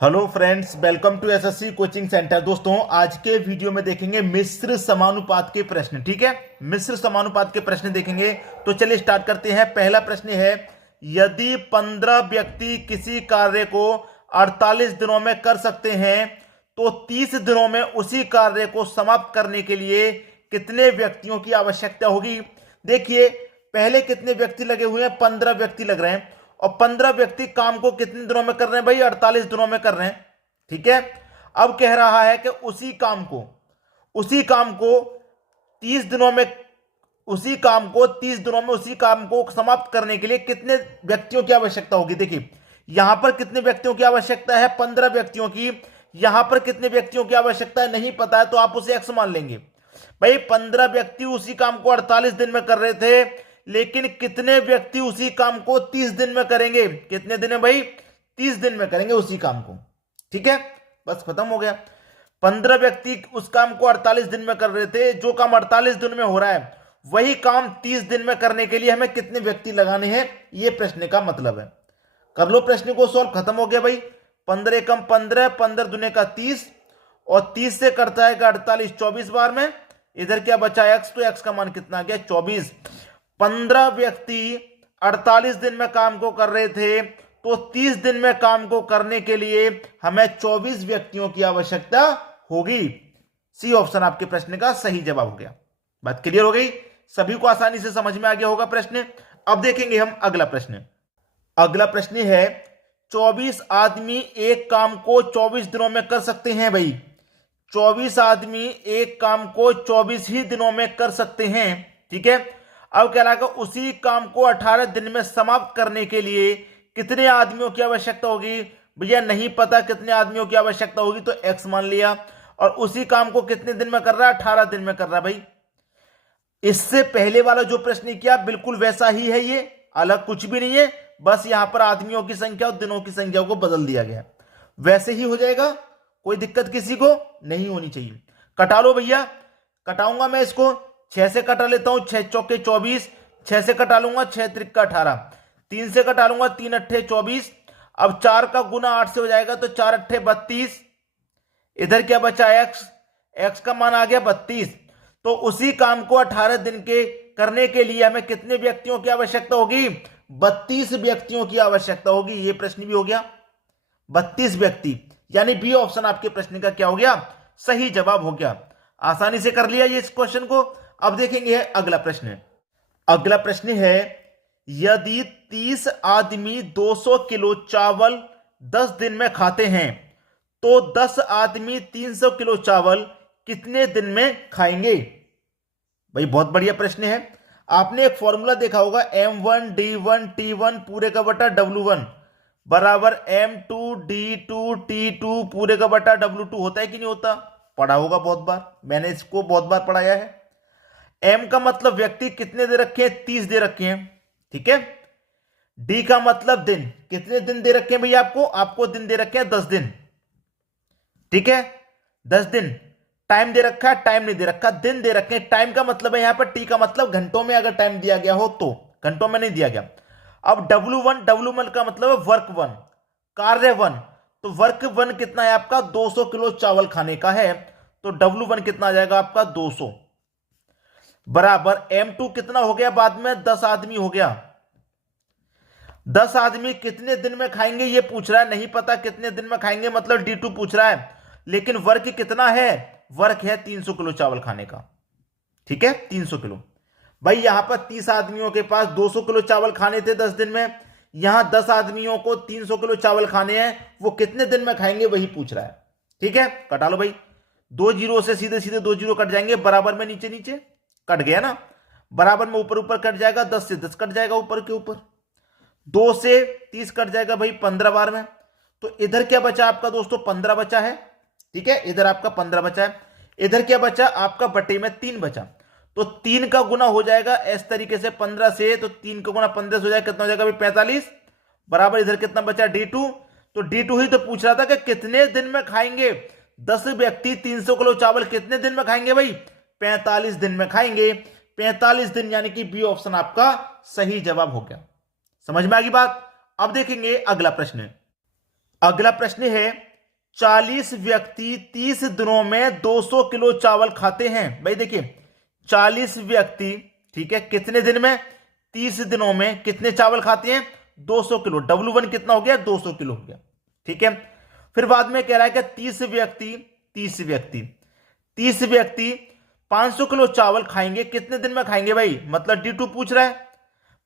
Hello friends, welcome to SSC coaching centre. दोस्तों, आज के वीडियो में देखेंगे मिश्र समानुपात के प्रश्न। ठीक है, मिश्र समानुपात के प्रश्न देखेंगे। तो चलिए स्टार्ट करते हैं। पहला प्रश्न है, यदि 15 व्यक्ति किसी कार्य को 48 दिनों में कर सकते हैं तो 30 दिनों में उसी कार्य को समाप्त करने के लिए कितने व्यक्तियों की आवश्यकता होगी। देखिए, पहले कितने व्यक्ति लगे हुए हैं? 15 व्यक्ति लग रहे हैं। और 15 व्यक्ति काम को कितने दिनों में कर रहे हैं भाई? 48 दिनों में कर रहे हैं। ठीक है, अब कह रहा है कि उसी काम को 30 दिनों में उसी काम को समाप्त करने के लिए कितने व्यक्तियों की आवश्यकता होगी। देखिए, यहां पर कितने व्यक्तियों की आवश्यकता है? 15 व्यक्तियों की। यहां पर कितने व्यक्तियों की आवश्यकता है नहीं पता है, तो आप उसे एक्स मान लेंगे। भाई 15 व्यक्ति उसी काम को 48 दिन में कर रहे थे, लेकिन कितने व्यक्ति उसी काम को 30 दिन में करेंगे? कितने दिन है भाई? 30 दिन में करेंगे उसी काम को। ठीक है, बस खत्म हो गया। 15 व्यक्ति उस काम को 48 दिन में कर रहे थे। जो काम 48 दिन में हो रहा है वही काम 30 दिन में करने के लिए हमें कितने व्यक्ति लगाने हैं, यह प्रश्न का मतलब है। कर लो प्रश्न को सॉल्व। खत्म हो गया भाई। 15 एकम 15, 15 दुने का 30, और 30 से करता है 48 24 बार में। इधर क्या बचा? एक्स। तो एक्स का मान कितना आ गया? 24। 15 व्यक्ति 48 दिन में काम को कर रहे थे, तो 30 दिन में काम को करने के लिए हमें 24 व्यक्तियों की आवश्यकता होगी। सी ऑप्शन आपके प्रश्न का सही जवाब हो गया। बात क्लियर हो गई? सभी को आसानी से समझ में आ गया होगा प्रश्न। अब देखेंगे हम अगला प्रश्न। अगला प्रश्न है, 24 आदमी एक काम को 24 दिनों में कर सकते हैं। भाई 24 आदमी एक काम को 24 ही दिनों में कर सकते हैं। ठीक है, अब कह रहा है उसी काम को 18 दिन में समाप्त करने के लिए कितने आदमियों की आवश्यकता होगी। भैया नहीं पता कितने आदमियों की आवश्यकता होगी, तो एक्स मान लिया। और उसी काम को कितने दिन में कर रहा है? 18 दिन में कर रहा है। भाई इससे पहले वाला जो प्रश्न किया बिल्कुल वैसा ही है, ये अलग कुछ भी नहीं है। बस यहां पर आदमियों की संख्या और दिनों की संख्या को बदल दिया गया, वैसे ही हो जाएगा। कोई दिक्कत किसी को नहीं होनी चाहिए। कटा लो भैया। कटाऊंगा मैं इसको। 6 से कटा लेता हूं, 6 चौके 24। 6 से कटा लूंगा, 6 त्रिका 18। 3 से कटा लूंगा, 3 अट्ठे 24। अब 4 का गुना 8 से हो जाएगा, तो 4 अट्ठे 32। इधर क्या बचा? एक्स। एक्स का मान आ गया 32। तो उसी काम को 18 दिन के करने के लिए हमें कितने व्यक्तियों की आवश्यकता होगी? 32 व्यक्तियों की आवश्यकता होगी। यह प्रश्न भी हो गया 32 व्यक्ति, यानी बी ऑप्शन आपके प्रश्न का क्या हो गया? सही जवाब हो गया। आसानी से कर लिया ये इस क्वेश्चन को। अब देखेंगे अगला प्रश्न। अगला प्रश्न है, यदि 30 आदमी 200 किलो चावल 10 दिन में खाते हैं तो 10 आदमी 300 किलो चावल कितने दिन में खाएंगे। भाई बहुत बढ़िया प्रश्न है। आपने एक फॉर्मूला देखा होगा, M1 D1 T1 पूरे का बटा W1 बराबर M2 D2 T2 पूरे का बटा W2 होता है कि नहीं होता? पढ़ा होगा बहुत बार, मैंने इसको बहुत बार पढ़ाया है। M का मतलब व्यक्ति कितने दे रखे हैं? 30 दे रखे हैं। ठीक है। D का मतलब दिन, कितने दिन दे रखे हैं भैया? आपको दिन दे रखे हैं 10 दिन। ठीक है, 10 दिन। टाइम दे रखा है? टाइम नहीं दे रखा, दिन दे रखे हैं। टाइम का मतलब है यहां पर T का मतलब घंटों में अगर टाइम दिया गया हो तो, घंटों में नहीं दिया गया। अब W1 का मतलब है वर्क 1, कार्य 1। तो वर्क 1 कितना है आपका? 200 किलो चावल खाने का है। तो W1 कितना आ जाएगा आपका? 200 बराबर M2 कितना हो गया बाद में? 10 आदमी हो गया। 10 आदमी कितने दिन में खाएंगे ये पूछ रहा है, नहीं पता कितने दिन में खाएंगे, मतलब D2 पूछ रहा है। लेकिन वर्क कितना है? वर्क है 300 किलो चावल खाने का। ठीक है, 300 किलो। भाई यहां पर 30 आदमियों के पास 200 किलो चावल खाने थे 10 दिन में। यहां 10 आदमियों को 300 किलो चावल खाने हैं, वो कितने दिन में खाएंगे वही पूछ रहा है। ठीक है, कटा लो भाई। 2 जीरो से सीधे सीधे 2 जीरो कट जाएंगे, बराबर में नीचे नीचे कट गया ना, बराबर में ऊपर ऊपर कट जाएगा, 10 से 10 कट जाएगा ऊपर के ऊपर, 2 से 30 कट जाएगा भाई 15 बार में। तो इधर क्या बचा आपका दोस्तों? 15 बचा है। ठीक है, इधर आपका 15 बचा है। इधर क्या बचा आपका? बटे में 3 बचा। तो 3 का गुना हो जाएगा इस तरीके से 15 से, तो 3 का गुना 15 से हो जाएगा, कितना हो जाएगा भाई? 45 बराबर। इधर कितना बचा? D2। तो D2 ही तो पूछ रहा था कि कितने दिन में खाएंगे। 10 व्यक्ति 300 किलो चावल कितने दिन में खाएंगे भाई? 45 दिन में खाएंगे। 45 दिन, यानी कि बी ऑप्शन आपका सही जवाब हो गया। समझ में आ गई बात? अब देखेंगे अगला प्रश्न। अगला प्रश्न है, 40 व्यक्ति 30 दिनों में 200 किलो चावल खाते हैं। भाई देखिए 40 व्यक्ति, ठीक है, कितने दिन में? 30 दिनों में कितने चावल खाते हैं? 200 किलो। W1 कितना हो गया? 200 किलो हो गया, ठीक है। फिर बाद में कह रहा है कि 30 व्यक्ति 500 किलो चावल खाएंगे, कितने दिन में खाएंगे भाई? मतलब D2 पूछ रहा है।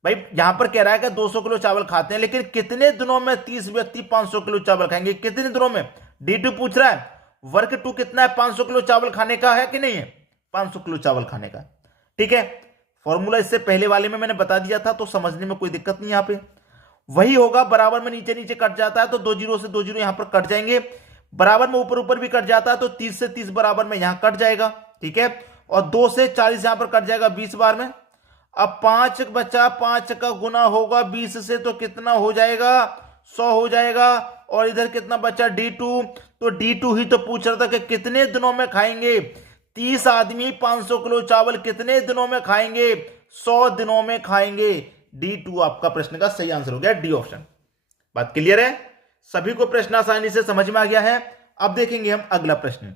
भाई यहां पर कह रहा है कि 200 किलो चावल खाते हैं, लेकिन कितने दिनों में 30 व्यक्ति 500 किलो चावल खाएंगे, कितने दिनों में? D2 पूछ रहा है। वर्क 2 कितना है? 500 किलो चावल खाने का है कि नहीं है? 500 किलो चावल खाने का, ठीक है। फॉर्मूला इससे पहले वाले में मैंने बता दिया था, तो समझने में कोई दिक्कत नहीं। यहां पे वही होगा, बराबर में नीचे नीचे कट जाता है तो 2 जीरो से 2 जीरो यहां पर कट जाएंगे, बराबर में ऊपर ऊपर भी कट जाता है तो 30 से 30 बराबर में यहां कट जाएगा, ठीक है। और 2 से 40 यहां पर कट जाएगा 20 बार में। अब 5 बचा, 5 का गुना होगा 20 से तो कितना हो जाएगा? 100 हो जाएगा। और इधर कितना बचा? D2। तो D2 ही तो पूछ रहा था कि कितने दिनों में खाएंगे। 30 आदमी 500 किलो चावल कितने दिनों में खाएंगे? 100 दिनों में खाएंगे। D2 आपका प्रश्न का सही आंसर हो गया, डी ऑप्शन। बात क्लियर है? सभी को प्रश्न आसानी से समझ में आ गया है। अब देखेंगे हम अगला प्रश्न।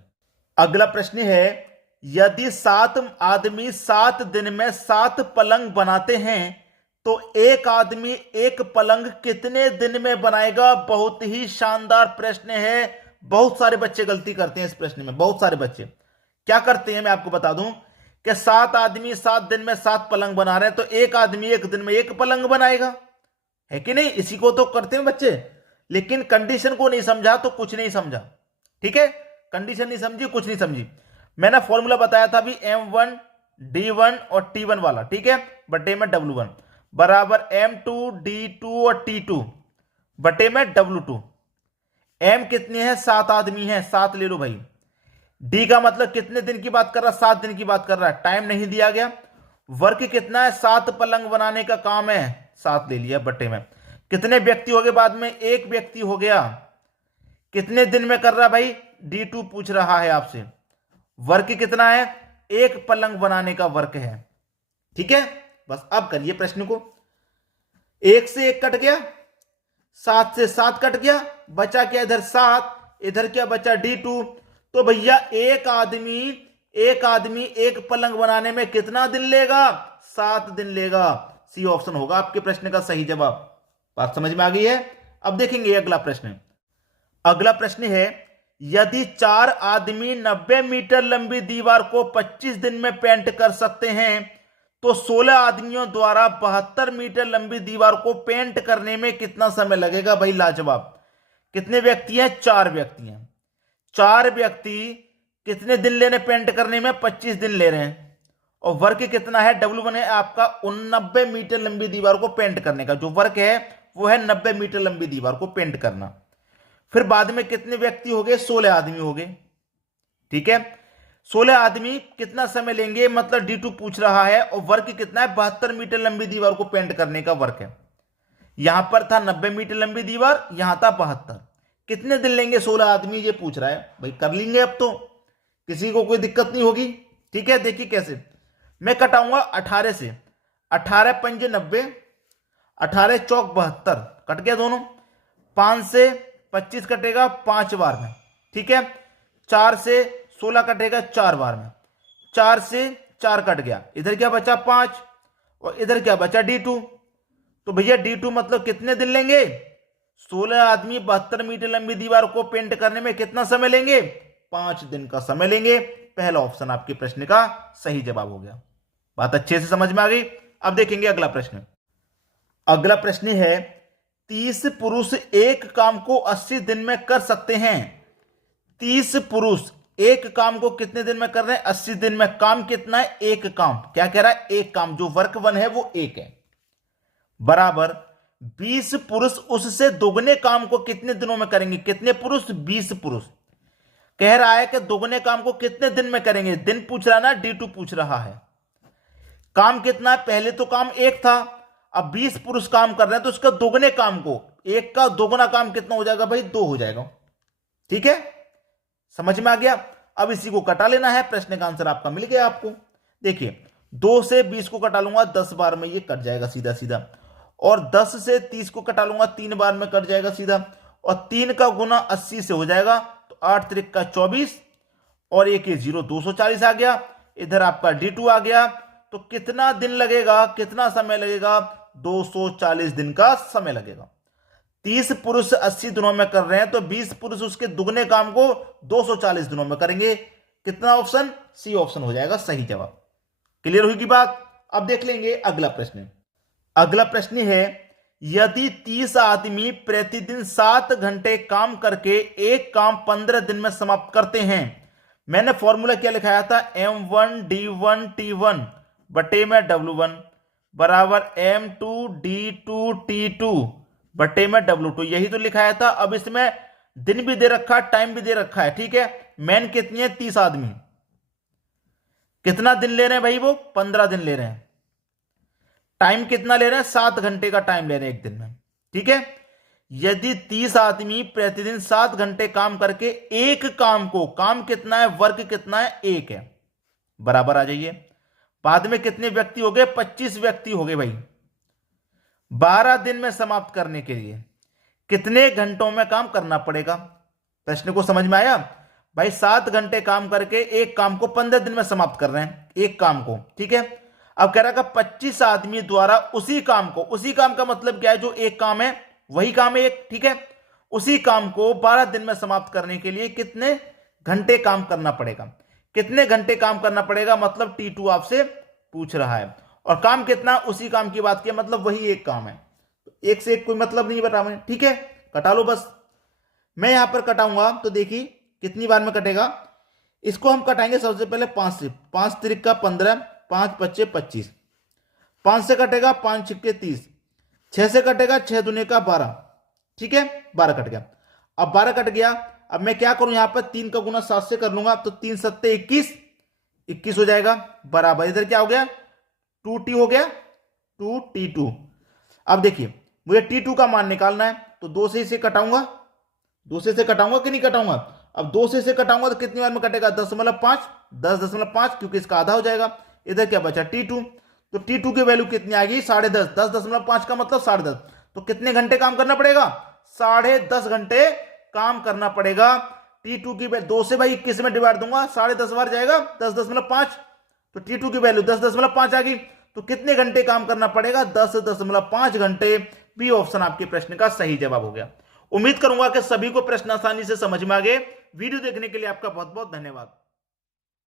अगला प्रश्न है, यदि 7 आदमी 7 दिन में 7 पलंग बनाते हैं तो एक आदमी एक पलंग कितने दिन में बनाएगा? बहुत ही शानदार प्रश्न है। बहुत सारे बच्चे गलती करते हैं इस प्रश्न में। बहुत सारे बच्चे क्या करते हैं, मैं आपको बता दूं कि 7 आदमी 7 दिन में 7 पलंग बना रहे हैं तो एक आदमी एक दिन में एक पलंग बनाएगा, है कि नहीं? इसी को तो करते हैं बच्चे, लेकिन कंडीशन को नहीं समझा तो कुछ नहीं समझा, ठीक है। कंडीशन नहीं समझी, कुछ नहीं समझी। मैंने फॉर्मूला बताया था अभी M1 D1 और T1 वाला, ठीक है, बटे में W1 बराबर M2 D2 और T2 बटे में W2। M कितनी है? 7 आदमी है, 7 ले लो भाई। D का मतलब कितने दिन की बात कर रहा है? 7 दिन की बात कर रहा है, टाइम नहीं दिया गया। वर्क कितना है? 7 पलंग बनाने का काम है, 7 ले लिया बटे में। कितने व्यक्ति हो गए? बाद में एक व्यक्ति हो गया। कितने दिन में कर रहा भाई? D2 पूछ रहा है आपसे। वर्क कितना है? एक पलंग बनाने का वर्क है, ठीक है। बस अब करिए प्रश्न को। 1 से 1 कट गया, 7 से 7 कट गया, बचा क्या इधर? 7, इधर क्या बचा? D2। तो भैया एक आदमी एक पलंग बनाने में कितना दिन लेगा? 7 दिन लेगा। सी ऑप्शन होगा आपके प्रश्न का सही जवाब। बात समझ में आ गई है? अब देखेंगे अगला प्रश्न। अगला प्रश्न है, यदि 4 आदमी 90 मीटर लंबी दीवार को 25 दिन में पेंट कर सकते हैं तो 16 आदमियों द्वारा 72 मीटर लंबी दीवार को पेंट करने में कितना समय लगेगा? भाई लाजवाब। कितने व्यक्ति हैं? 4 व्यक्ति हैं। 4 व्यक्ति कितने दिन ले रहे हैं पेंट करने में? 25 दिन ले रहे हैं। और वर्क कितना है? W1 है आपका 90 मीटर लंबी दीवार को पेंट करने का। जो वर्क है वो है 90 मीटर लंबी दीवार को पेंट करना। फिर बाद में कितने व्यक्ति हो गए? 16 आदमी हो गए, ठीक है। 16 आदमी कितना समय लेंगे? मतलब D2 पूछ रहा है। और वर्क कितना है? 72 मीटर लंबी दीवार को पेंट करने का वर्क है। यहां पर था 90 मीटर लंबी दीवार, यहां था 72। कितने दिन लेंगे 16 आदमी? ये पूछ रहा है भाई। कर लेंगे अब तो, किसी को कोई दिक्कत नहीं होगी, ठीक है। देखिए कैसे मैं कटाऊंगा 18 से। 18 पंजे 90, 18 चौक 72, कट गया दोनों। 5 से 25 कटेगा 5 बार में, ठीक है। 4 से 16 कटेगा 4 बार में। 4 से 4 कट गया, इधर क्या बचा? 5। और इधर क्या बचा? D2। तो भैया D2 मतलब कितने दिन लेंगे? 16 आदमी 72 मीटर लंबी दीवार को पेंट करने में कितना समय लेंगे? 5 दिन का समय लेंगे। पहला ऑप्शन आपके प्रश्न का सही जवाब हो गया। बात अच्छे से समझ में आ गई। अब देखेंगे अगला प्रश्न। अगला प्रश्न है, 30 पुरुष एक काम को 80 दिन में कर सकते हैं। 30 पुरुष एक काम को कितने दिन में कर रहे हैं? 80 दिन में। काम कितना है? एक काम। क्या कह रहा है? एक काम। जो वर्क 1 है वो 1 है, बराबर 20 पुरुष उससे दोगुने काम को कितने दिनों में करेंगे? कितने पुरुष? 20 पुरुष। कह रहा है कि दोगुने काम को कितने दिन में करेंगे? दिन पूछ रहा ना, D2 पूछ रहा है। काम कितना है? पहले तो काम 1 था, अब 20 पुरुष काम कर रहे हैं तो उसका दोगुने काम को, 1 का दोगुना काम कितना हो जाएगा भाई? 2 हो जाएगा, ठीक है। समझ में आ गया? अब इसी को कटा लेना है। प्रश्न का आंसर आपका मिल गया आपको। देखिए 2 से 20 को कटा लूंगा 10 बार में, ये कट जाएगा सीधा सीधा। और 10 से 30 को कटा लूंगा 3 बार में, कट जाएगा सीधा। और 3 का गुना 80 से हो जाएगा, तो तो 8 त्रिक का 24 और एक ये 0 240 आ गया। इधर आपका D2 आ गया। तो कितना दिन लगेगा, कितना समय लगेगा? 240 दिन का समय लगेगा। 30 पुरुष 80 दिनों में कर रहे हैं तो 20 पुरुष उसके दुगने काम को 240 दिनों में करेंगे। कितना ऑप्शन? सी ऑप्शन हो जाएगा सही जवाब। क्लियर हुई की बात? अब देख लेंगे अगला प्रश्न। अगला प्रश्न है, यदि 30 आदमी प्रतिदिन 7 घंटे काम करके एक काम 15 दिन में समाप्त करते हैं। मैंने फॉर्मूला क्या लिखाया था? M1D1T1 बटे में W1 बराबर M2D2T2 बटे में W2, यही तो लिखाया था। अब इसमें दिन भी दे रखा है, टाइम भी दे रखा है, ठीक है। मैन कितनी है? 30 आदमी। कितना दिन ले रहे हैं भाई? वो 15 दिन ले रहे हैं। टाइम कितना ले रहे हैं? 7 घंटे का टाइम ले रहे हैं एक दिन में, ठीक है। यदि 30 आदमी प्रतिदिन 7 घंटे काम करके एक काम को, काम कितना है, वर्क कितना है, 1 है, बराबर आ जाइए। बाद में कितने व्यक्ति हो गए? 25 व्यक्ति हो गए भाई। 12 दिन में समाप्त करने के लिए कितने घंटों में काम करना पड़ेगा? प्रश्न को समझ में आया भाई? 7 घंटे काम करके एक काम को 15 दिन में समाप्त कर रहे हैं, एक काम को, ठीक है। अब कह रहा है 25 आदमी द्वारा उसी काम को, उसी काम का मतलब क्या है? जो एक काम है वही काम है एक, ठीक है। उसी काम को 12 दिन में समाप्त करने के लिए कितने घंटे काम करना पड़ेगा? कितने घंटे काम करना पड़ेगा मतलब T2 आपसे पूछ रहा है। और काम कितना? उसी काम की बात की, मतलब वही एक काम है। तो एक से एक कोई मतलब नहीं बता रहे, ठीक है। कटा लो बस। मैं यहां पर कटाऊंगा तो देखिए कितनी बार में कटेगा। इसको हम कटाएंगे सबसे पहले 5 से। 5 त्रिक का 15, 5 पच्चे 25, 5 से कटेगा 5 छिक्के 30, 6 से कटेगा 6 दूने का 12, ठीक है। 12 कट गया। अब 12 कट गया। अब मैं क्या करूं? यहां पर 3 का गुना 7 से कर लूंगा तो 3 सत्ते 21, 21 हो जाएगा, बराबर। इधर क्या हो गया? 2T हो गया, 2T2। अब देखिए मुझे T2 का मान निकालना है तो 2 से इसे कटाऊंगा। 2 से कटाऊंगा कि नहीं कटाऊंगा? अब 2 से कटाऊंगा तो कितनी बार में कटेगा? 10.5, 10.5, क्योंकि इसका आधा हो जाएगा। इधर क्या बचा? T2। तो T2 की वैल्यू कितनी आ गई? 10.5, 10.5 का मतलब 10.5। तो कितने घंटे काम करना पड़ेगा? 10.5 घंटे काम करना पड़ेगा। T2 की वैल्यू 2 से भाई 21 में डिवाइड दूंगा, 10.5 बार जाएगा, 10.5। तो T2 की वैल्यू 10.5 आ गई। तो कितने घंटे काम करना पड़ेगा? 10.5 घंटे। बी ऑप्शन आपके प्रश्न का सही जवाब हो गया। उम्मीद करूंगा कि सभी को प्रश्न आसानी से समझ में आ गए। वीडियो देखने के लिए आपका बहुत बहुत धन्यवाद।